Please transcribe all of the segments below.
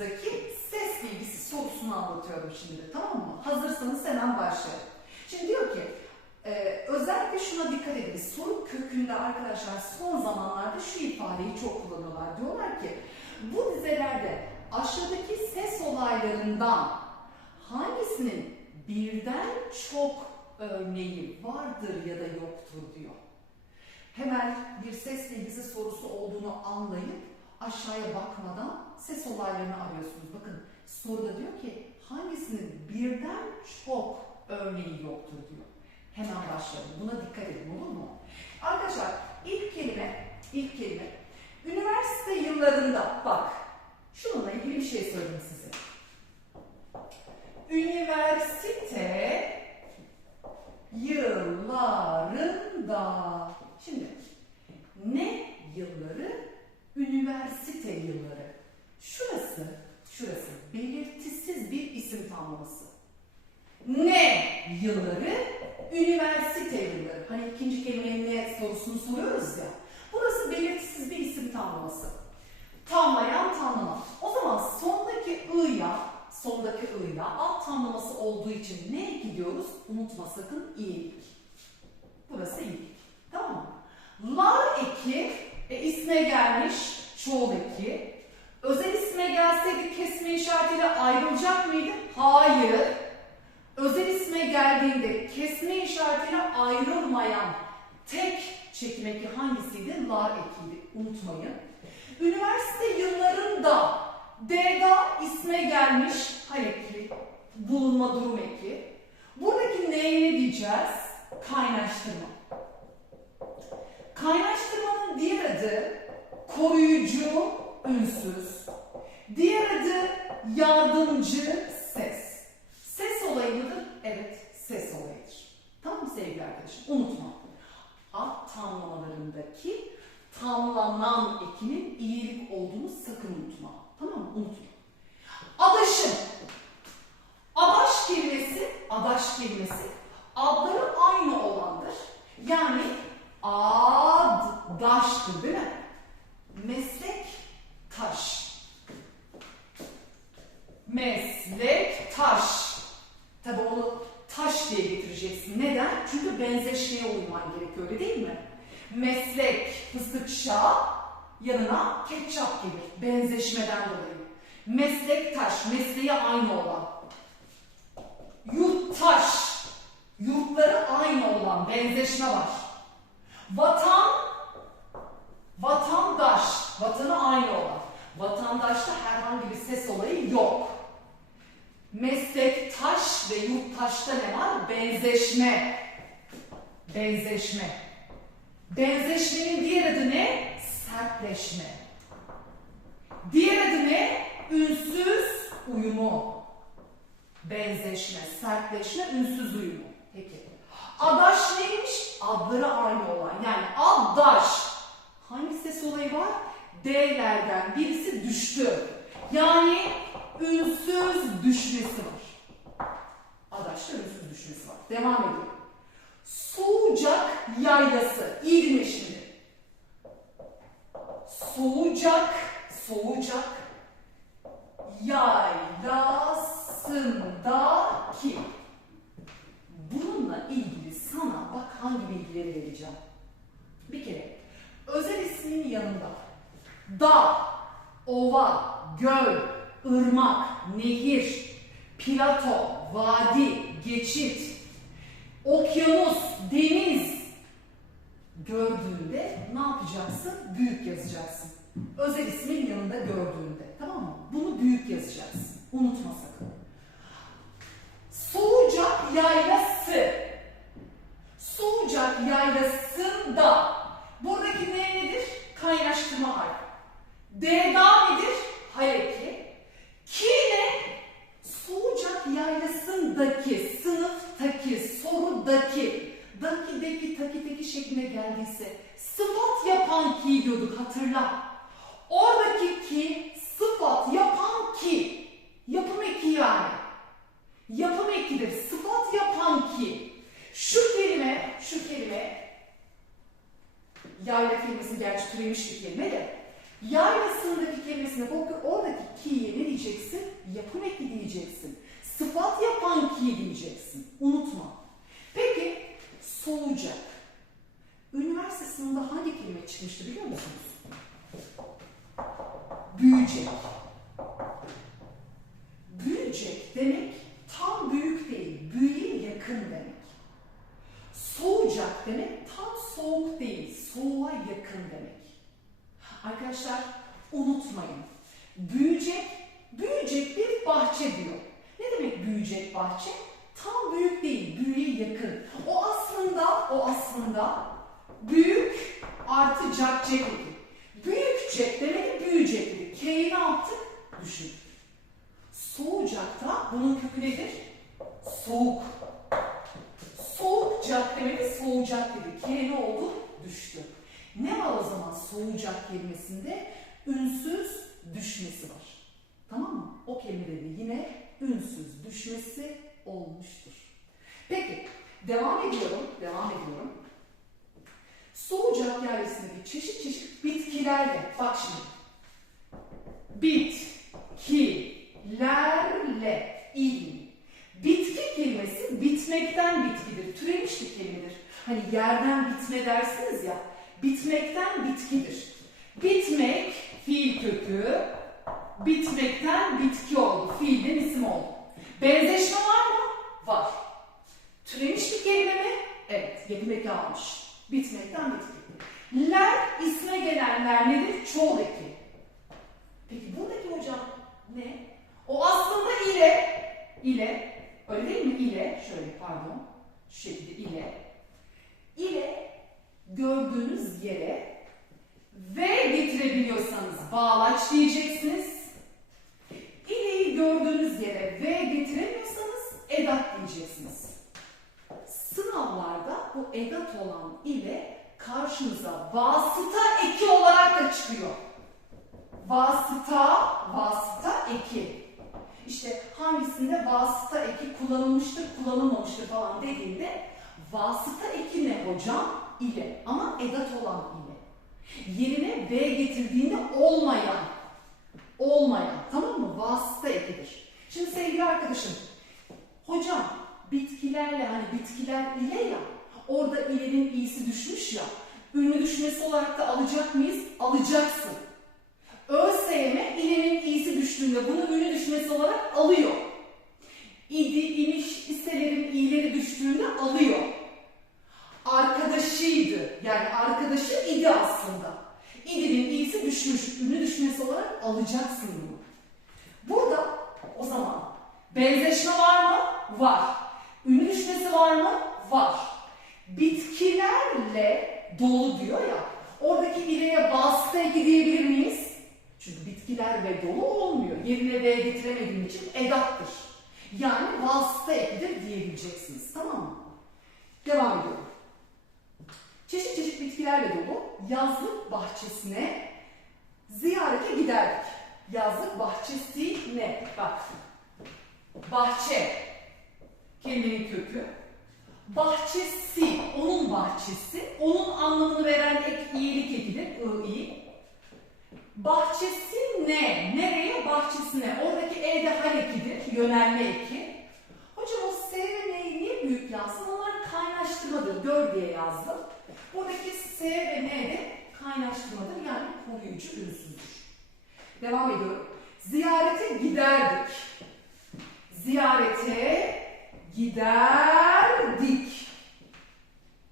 kitabımızdaki ses bilgisi sorusunu anlatıyorum şimdi. Tamam mı? Hazırsanız hemen başlayalım. Şimdi diyor ki e, özellikle şuna dikkat edin. Soru kökünde arkadaşlar son zamanlarda şu ifadeyi çok kullanıyorlar. Diyorlar ki bu dizelerde aşağıdaki ses olaylarından hangisinin birden çok örneği vardır ya da yoktur diyor. Hemen bir ses bilgisi sorusu olduğunu anlayıp aşağıya bakmadan ses olaylarını arıyorsunuz. Bakın soruda diyor ki hangisinin birden çok örneği yoktur diyor. Hemen başlayalım. Buna dikkat edin olur mu? Arkadaşlar ilk kelime, ilk kelime üniversite yıllarında bak şununla ilgili bir şey söyleyeyim size. Üniversite yıllarında. Şimdi ne yılları? Üniversite yılları. Şurası, şurası belirtisiz bir isim tamlaması. Ne yılları? Üniversite yılları. Hani ikinci kelimenin ne sorusunu soruyoruz ya. Burası belirtisiz bir isim tamlaması. Tamlayan tamlama. O zaman sondaki ı'ya, sondaki ı'ya alt tamlaması olduğu için ne gidiyoruz? Unutma sakın iyilik. Burası iyilik. Tamam mı? Lar eki e, isme gelmiş çoğul eki. Özel isme gelseydi kesme işaretiyle ayrılacak mıydı? Hayır. Özel isme geldiğinde kesme işaretiyle ayrılmayan tek çekim eki hangisiydi? Lar ekiydi. Unutmayın. Üniversite yıllarında D'da isme gelmiş hal eki, bulunma durum eki. Buradaki neye ne diyeceğiz? Kaynaştırma. Kaynaştırmanın diğer adı koruyucu ünsüz. Diğer adı yardımcı ses. Ses olayı mıdır? Evet, ses olayıdır. Tamam mı sevgili arkadaşım? Unutma. Alt tamlamalarındaki tamlanan ekinin iyilik olduğunu sakın unutma. Tamam mı? Unutma. Adaşım. Adaş kelimesi, adaş kelimesi adları aynı olandır. Yani addaştır değil mi? Meslek taş. Meslek taş. Tabi onu taş diye getireceksin. Neden? Çünkü benzeşmeye uyman gerekiyor öyle değil mi? Meslek fıstık şa yanına ketçap gelir. Benzeşmeden dolayı. Meslek taş, mesleği aynı olan. Yurttaş, yurtları aynı olan benzeşme var. Vatan, vatandaş, vatanı aynı olan. Vatandaşta herhangi bir ses olayı yok. Meslektaş ve yurttaşta ne var? Benzeşme. Benzeşme. Benzeşmenin diğer adı ne? Sertleşme. Diğer adı ne? Ünsüz uyumu. Benzeşme, sertleşme, ünsüz uyumu. Peki. Adaş neymiş? Adları aynı olan. Yani addaş. Hangi ses olayı var? D'lerden birisi düştü. Yani ünsüz düşmesi var. Adaşta ünsüz düşmesi var. Devam ediyorum. Soğucak yaylası. İyi dinle şimdi. Soğucak, soğucak yaylasındaki bununla ilgili sana bak hangi bilgileri vereceğim. Bir kere özel ismin yanında dağ, ova, göl, ırmak, nehir, plato, vadi, geçit, okyanus, deniz gördüğünde ne yapacaksın? Büyük yazacaksın. Özel ismin yanında gördüğünde. Tamam mı? Bunu büyük yazacaksın. Unutma sakın. Soğucak yaylası. Soğucak yaylasında buradaki ne nedir? Kaynaştırma harfi. D'da nedir? Hareki. Ki ne? Soğucak yaylasındaki, sınıftaki, sorudaki, daki, deki, taki, teki şekline geldiyse sıfat yapan ki diyorduk hatırla. Oradaki ki sıfat yapan ki. Yapım eki yani. Yapım ekidir. Sıfat yapan ki. Şu kelime, şu kelime yayla kelimesi gerçi türemiş bir kelime de Yaylasındaki kelimesine bakıyor. Oradaki ki'ye ne diyeceksin? Yapım eki diyeceksin. Sıfat yapan ki diyeceksin. Unutma. Peki solucak. Üniversite sınavında hangi kelime çıkmıştı biliyor musunuz? Büyüyecek. Büyüyecek demek tam büyük değil, büyüye yakın demek. Soğuyacak demek tam soğuk değil, soğuğa yakın demek. Arkadaşlar unutmayın. Büyüyecek, büyüyecek bir bahçe diyor. Ne demek büyüyecek bahçe? Tam büyük değil, büyüye yakın. O aslında, o aslında büyük artı cak cek eki. Büyükcek demek büyüyecek dedi. K'yi ne yaptık? Düşün. Soğuyacakta bunun kökü nedir? Soğuk. Soğukcak demek soğuyacak dedi. K ne oldu? Düştü. Ne var o zaman soğuyacak kelimesinde? Ünsüz düşmesi var. Tamam mı? O kelimede de yine ünsüz düşmesi olmuştur. Peki, devam ediyorum, devam ediyorum. Soğuyacak yerlisindeki çeşit çeşit bitkilerle, bak şimdi. Bitkilerle ilgili. Bitki kelimesi bitmekten bitkidir. Türemiş bir kelimedir. Hani yerden bitme dersiniz ya. Bitmekten bitkidir. Bitmek fiil kökü. Bitmekten bitki oldu. Fiilden isim oldu. Benzeşme var mı? Var. Türemiş bir kelime mi? Evet. Eki almış. Bitmekten bitki. Ler isme gelenler nedir? Çoğul eki. Peki buradaki hocam ne? O aslında ile, ile, öyle değil mi? İle, şöyle pardon, şu şekilde ile. İle gördüğünüz yere ve getirebiliyorsanız bağlaç diyeceksiniz. İleyi gördüğünüz yere ve getiremiyorsanız edat diyeceksiniz. Sınavlarda bu edat olan ile karşınıza vasıta eki olarak da çıkıyor. Vasıta, vasıta eki. İşte hangisinde vasıta eki kullanılmıştır, kullanılmamıştır falan dediğinde vasıta eki ne hocam? İle ama edat olan ile. Yerine V getirdiğinde olmayan, olmayan tamam mı? Vasıta ekidir. Şimdi sevgili arkadaşım, hocam bitkilerle hani bitkiler ile ya, orada ilenin iyisi düşmüş ya, ünlü düşmesi olarak da alacak mıyız? Alacaksın. ÖSYM ilenin iyisi düştüğünde bunu ünlü düşmesi olarak alıyor. İdi, iniş, iselerin iyileri düştüğünde alıyor. Arkadaşıydı. Yani arkadaşı idi aslında. İdinin iyisi düşmüş. Ünlü düşmesi olarak alacaksın bunu. Burada o zaman benzeşme var mı? Var. Ünlü düşmesi var mı? Var. Bitkilerle dolu diyor ya. Oradaki ileye bastı eki diyebilir miyiz? Çünkü bitkiler ve dolu olmuyor. Yerine V getiremediğim için edattır. Yani vasıta ekidir diyebileceksiniz. Tamam mı? Devam ediyorum. Çeşit çeşit bitkilerle dolu yazlık bahçesine ziyarete giderdik. Yazlık bahçesi ne? Bak. Bahçe. Kelimenin kökü. Bahçesi, onun bahçesi. Onun anlamını veren ek iyilik ekidir. I, i. Bahçesi ne? Nereye? Bahçesine. Oradaki e'de hal ekidir. Yönelme eki. Hocam o S ve N'yi niye büyük yazsın? Onlar kaynaştırmadır. Gör diye yazdım. Buradaki S ve N de kaynaştırmadır. Yani koruyucu ünsüzdür. Devam ediyorum. Ziyarete giderdik. Ziyarete giderdik.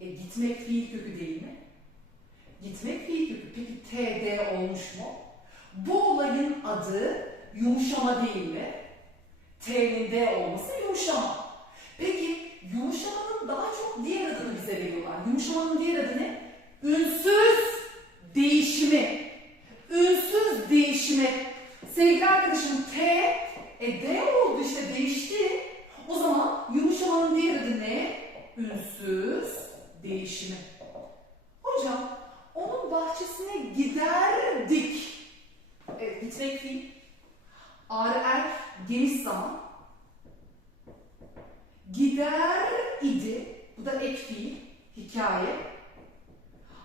E gitmek fiil kökü değil mi? Gitmek fiil kökü. Peki TD olmuş mu? Bu olayın adı yumuşama değil mi? T'nin D olması yumuşama. Peki yumuşamanın daha çok diğer adını bize veriyorlar. Yumuşamanın diğer adı ne? Ünsüz değişimi. Ünsüz değişimi. Sevgili arkadaşım T, e D oldu işte değişti. O zaman yumuşamanın diğer adı ne? Ünsüz değişimi. Hocam onun bahçesine giderdik. Evet, gitmek fiil. Ağrı er, geniş zaman. Gider idi. Bu da ek fiil, hikaye.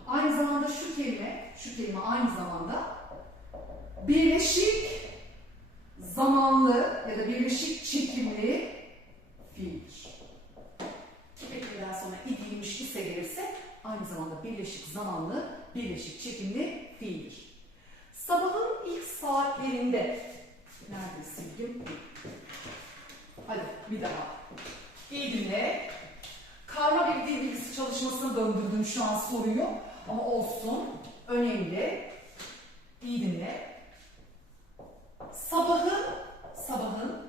Aynı zamanda şu kelime, şu kelime aynı zamanda birleşik zamanlı ya da birleşik çekimli fiildir. Kipekli'den sonra idilmiş ise gelirse aynı zamanda birleşik zamanlı, birleşik çekimli fiildir. Sabahın ilk saatlerinde nerede silgim? Hadi bir daha. İyi dinle. Karma bir dil bilgisi çalışmasına döndürdüm şu an soruyu. Ama olsun. Önemli. İyi dinle. Sabahın, sabahın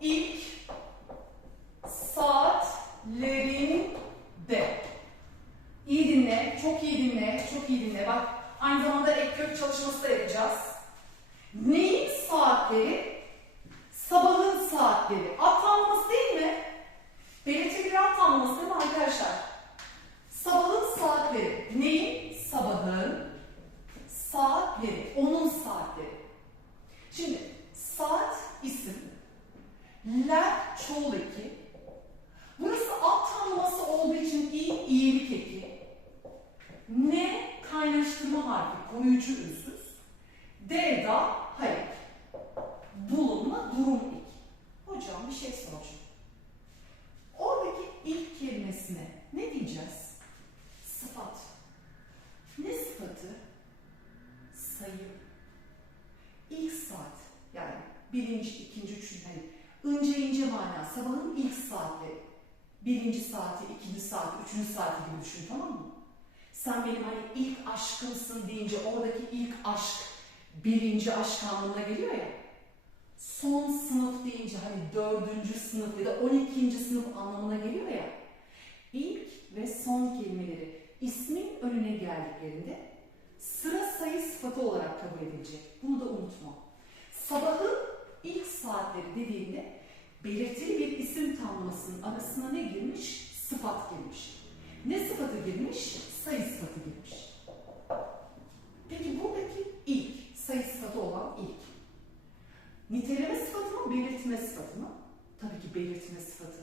ilk saatlerinde. İyi dinle, çok iyi dinle, çok iyi dinle. Bak aynı zamanda ek kök çalışması da yapacağız. Neyin saatleri? Sabahın saatleri. Atanması değil mi? Belirtili bir atanması değil mi arkadaşlar? Sabahın saatleri. Neyin? Sabahın saatleri. Onun saatleri. Şimdi saat isim. Ler çoğul eki. Burası alt tanımlaması olduğu için i iyilik eki. Ne kaynaştırma harfi koruyucu ünsüz. D da hayır. Bulunma durum eki. Hocam bir şey soracağım. Oradaki ilk kelimesine ne diyeceğiz? Sıfat. Ne sıfatı? Sayı. İlk saat. Birinci, ikinci, üçüncü. Hani ince ince mana. Sabahın ilk saatleri. Birinci saati, ikinci saati, üçüncü saati gibi düşün tamam mı? Sen benim hani ilk aşkımsın deyince oradaki ilk aşk birinci aşk anlamına geliyor ya. Son sınıf deyince hani dördüncü sınıf ya da on ikinci sınıf anlamına geliyor ya. İlk ve son kelimeleri ismin önüne geldiklerinde sıra sayı sıfatı olarak kabul edilecek. Bunu da unutma. Sabahın ilk saatleri dediğinde belirtili bir isim tamlamasının arasına ne girmiş? Sıfat girmiş. Ne sıfatı girmiş? Sayı sıfatı girmiş. Peki buradaki ilk, sayı sıfatı olan ilk. Niteleme sıfatı mı, belirtme sıfatı mı? Tabii ki belirtme sıfatı.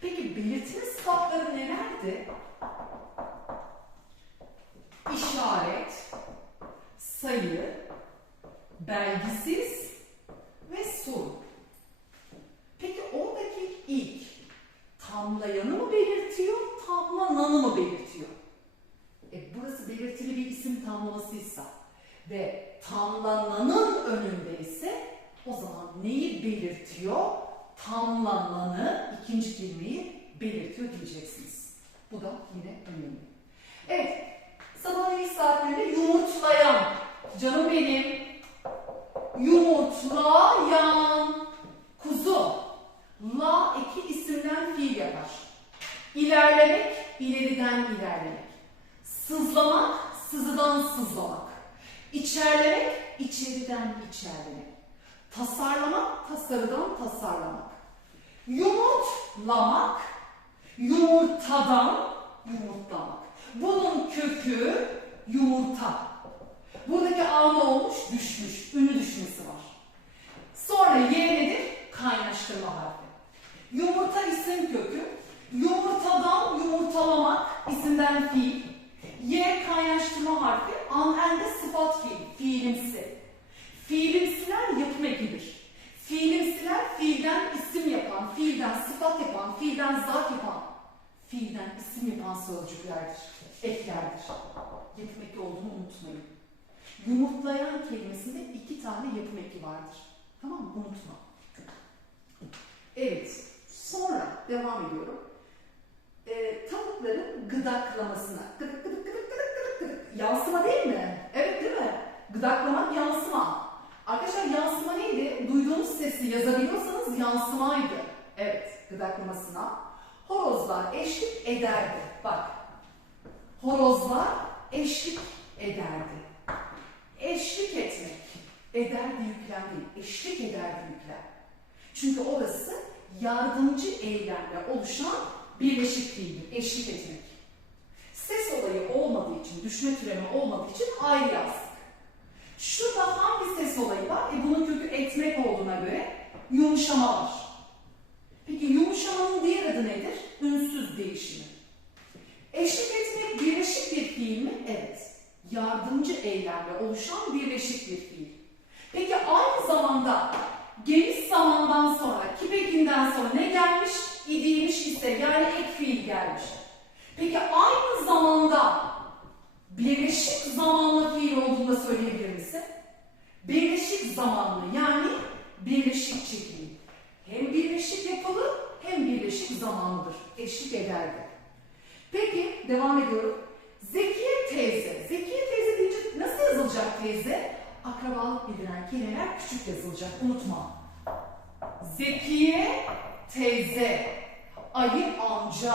Peki belirtme sıfatları nelerdi? İşaret, sayı, belgisiz ve soru. Peki oradaki ilk tamlayanı mı belirtiyor, tamlananı mı belirtiyor? E burası belirtili bir isim tamlamasıysa ve tamlananın önünde ise o zaman neyi belirtiyor? Tamlananı, ikinci kelimeyi belirtiyor diyeceksiniz. Bu da yine önemli. Evet, sabahın ilk saatlerinde yumurtlayan, canım benim, yumurtlayan, kuzu, la iki isimden fiil yapar. İlerlemek, ileriden ilerlemek. Sızlamak, sızıdan sızlamak. İçerlemek, içeriden içerlemek. Tasarlamak, tasarıdan tasarlamak. Yumurtlamak, yumurtadan yumurtlamak. Bunun kökü yumurta. Buradaki A olmuş? Düşmüş. Ünlü düşmesi var. Sonra Y nedir? Kaynaştırma harfi. Yumurta isim kökü. Yumurtadan yumurtalamak isimden fiil. Y kaynaştırma harfi. An sıfat fiil. Fiilimsi. Fiilimsiler yapım ekidir. Fiilimsiler fiilden isim yapan, fiilden sıfat yapan, fiilden zat yapan, fiilden isim yapan sözcüklerdir. Eklerdir. Yapım eki olduğunu unutmayın. Yumurtlayan kelimesinde iki tane yapım eki vardır. Tamam mı? Unutma. Evet. Sonra devam ediyorum. Yansımaydı. Evet, gıdaklamasına. Horozlar eşlik ederdi. Bak. Horozlar eşlik ederdi. Eşlik etmek. Ederdi yüklem değil. Eşlik ederdi yüklem. Çünkü orası yardımcı eylemle oluşan birleşik fiildir. Eşlik etmek. Ses olayı olmadığı için, düşme türeme olmadığı için ayrı yazdık. Şurada hangi ses olayı var? E bunun kökü etmek olduğuna göre yumuşama var. Peki yumuşamanın diğer adı nedir? Ünsüz değişimi. Eşlik etmek birleşik bir fiil mi? Evet. Yardımcı eylemle oluşan birleşik bir fiil. Peki aynı zamanda geniş zamandan sonra, kipekinden sonra ne gelmiş? İdiymiş ise yani ek fiil gelmiş. Peki aynı zamanda birleşik zamanlı fiil olduğunu söyleyebilir misin? Birleşik zamanlı yani birleşik çekimli. Hem birleşik yapılı hem birleşik zamanlıdır. Eşlik ederdi. Peki devam ediyorum. Zekiye teyze. Zekiye teyze deyince nasıl yazılacak teyze? Akrabalık bildiren kelimeler küçük yazılacak. Unutma. Zekiye teyze. Ali amca.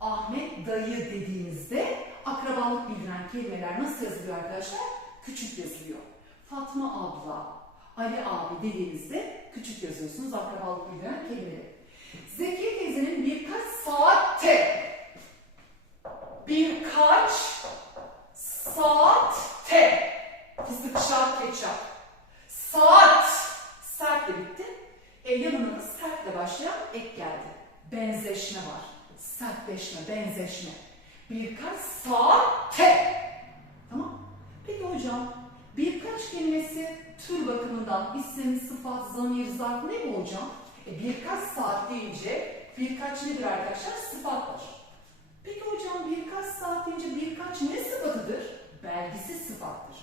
Ahmet dayı dediğinizde akrabalık bildiren kelimeler nasıl yazılıyor arkadaşlar? Küçük yazılıyor. Fatma abla, Ali abi dediğinizde küçük yazıyorsunuz akrabalık bildiren kelimeleri. Zekiye teyzenin birkaç saatte birkaç saatte fıstık şart ketçap saat sert de bitti. E yanına da sertle başlayan ek geldi. Benzeşme var. Sertleşme, benzeşme. Birkaç saatte. Tamam. Peki hocam birkaç kelimesi tür bakımından isim, sıfat, zamir, zarf ne bu hocam? E birkaç saat deyince birkaç nedir arkadaşlar? Sıfattır. Peki hocam birkaç saat deyince birkaç ne sıfatıdır? Belgisiz sıfattır.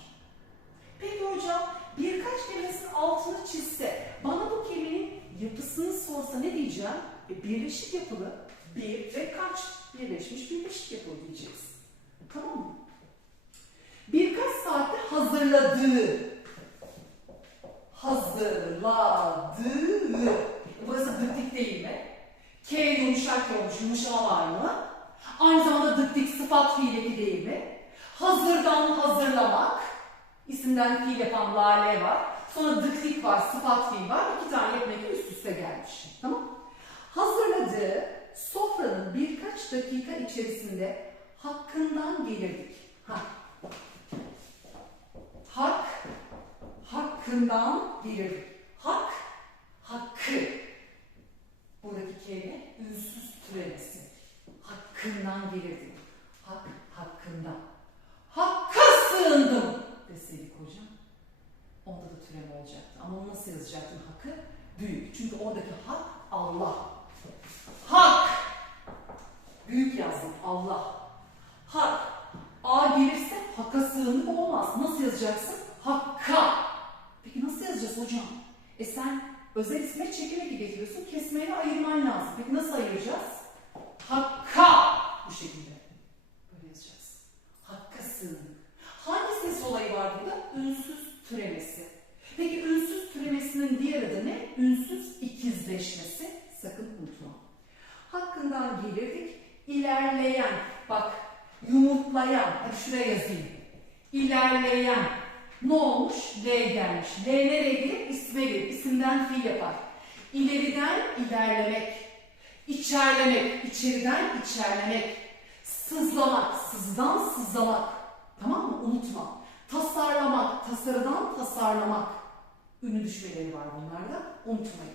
Peki hocam birkaç kelimesinin altını çizse, bana bu kelimenin yapısını sorsa ne diyeceğim? E, birleşik yapılı, bir ve kaç birleşmiş birleşik yapılı diyeceğiz. Tamam mı? Hazırladığı, hazırladığı, burası dıktik değil mi? K yumuşak olmuş, yumuşama var mı? Aynı zamanda dıktik sıfat fiili değil mi? Hazırdan hazırlamak, isimden fiil yapan lale var. Sonra dıktik var, sıfat fiil var. İki tane ekmek üst üste gelmiş. Tamam Hazırladığı sofranın birkaç dakika içerisinde hakkından gelirdik. Ha. Hak, hakkından gelirdik. Hak, hakkı. Buradaki kelime ünsüz türemesi. Hakkından gelirdik. Hak, hakkından. Hakka sığındım deseydik hocam. Onda da türeme olacaktı. Ama onu nasıl yazacaktın hakkı? Büyük. Çünkü oradaki hak Allah. Hak. Büyük yazdım. Allah. Hak. Hakka sığındık olmaz. Nasıl yazacaksın? Hakka. Peki nasıl yazacağız hocam? E sen özel isme çekim eki getiriyorsun. Kesmeyle ayırman lazım. Peki nasıl ayıracağız? Hakka. Bu şekilde. Böyle yazacağız. Hakka sığındık. Hangi ses olayı var burada? Ünsüz türemesi. Peki ünsüz türemesinin diğer adı ne? Ünsüz ikizleşmesi. Sakın unutma. Hakkından gelirdik. İlerleyen, bak yumurtlayan, hadi şuraya yazayım. İlerleyen. Ne olmuş? L gelmiş. L nereye gelir? İsme gelir. İsimden fiil yapar. İleriden ilerlemek. İçerlemek. içeriden içerlemek. Sızlamak. Sızdan sızlamak. Tamam mı? Unutma. Tasarlamak. Tasarıdan tasarlamak. Ünlü düşmeleri var bunlarda. Unutmayın.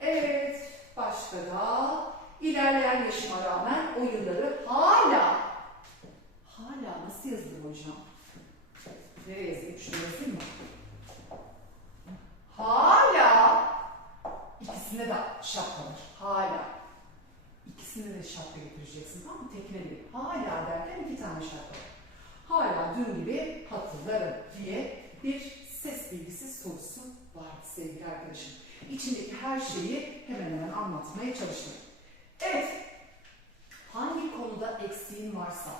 Evet. Başka da ilerleyen yaşıma rağmen o yılları hala hala nasıl yazılır hocam? Nereye yazayım? Şunu yazayım mı? Hala ikisinde de şapka. Hala. İkisinde de şapka getireceksin tamam mı? Tekne değil. Hala derken iki tane şapka. Hala dün gibi hatırlarım diye bir ses bilgisi sorusu var sevgili arkadaşım. İçindeki her şeyi hemen hemen anlatmaya çalıştım. Evet, hangi konuda eksiğin varsa,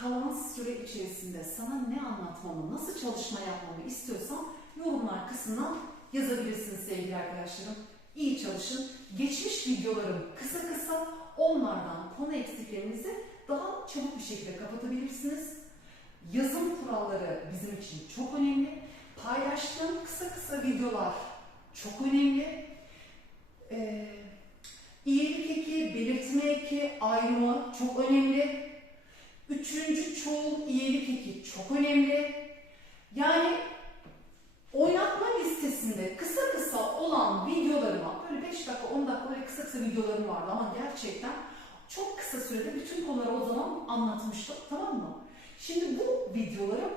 kalan süre içerisinde sana ne anlatmamı, nasıl çalışma yapmamı istiyorsan yorumlar kısmına yazabilirsiniz sevgili arkadaşlarım. İyi çalışın. Geçmiş videolarım kısa kısa onlardan konu eksiklerinizi daha çabuk bir şekilde kapatabilirsiniz. Yazım kuralları bizim için çok önemli. Paylaştığım kısa kısa videolar çok önemli. Ee, iyilik eki, belirtme eki, ayrımı çok önemli. Üçüncü çoğul iyilik eki çok önemli. Yani oynatma listesinde kısa kısa olan videolarıma, böyle 5 dakika 10 dakika böyle kısa kısa videolarım vardı ama gerçekten çok kısa sürede bütün konuları o zaman anlatmıştım tamam mı? Şimdi bu videolarım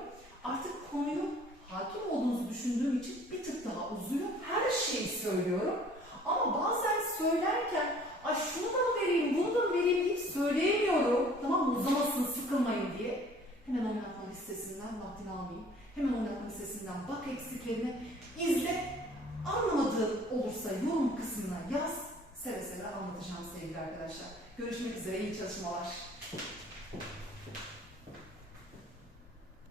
artık konuyu hakim olduğunuzu düşündüğüm için uzuyor. Her şeyi söylüyorum. Ama bazen söylerken ay şunu da mı vereyim, bunu da mı vereyim deyip söyleyemiyorum. Tamam mı? Uzamasın, sıkılmayın diye. Hemen oynatma listesinden vaktini almayayım. Hemen oynatma listesinden bak eksiklerine, izle. Anlamadığın olursa yorum kısmına yaz. Seve seve anlatacağım sevgili arkadaşlar. Görüşmek üzere, iyi çalışmalar.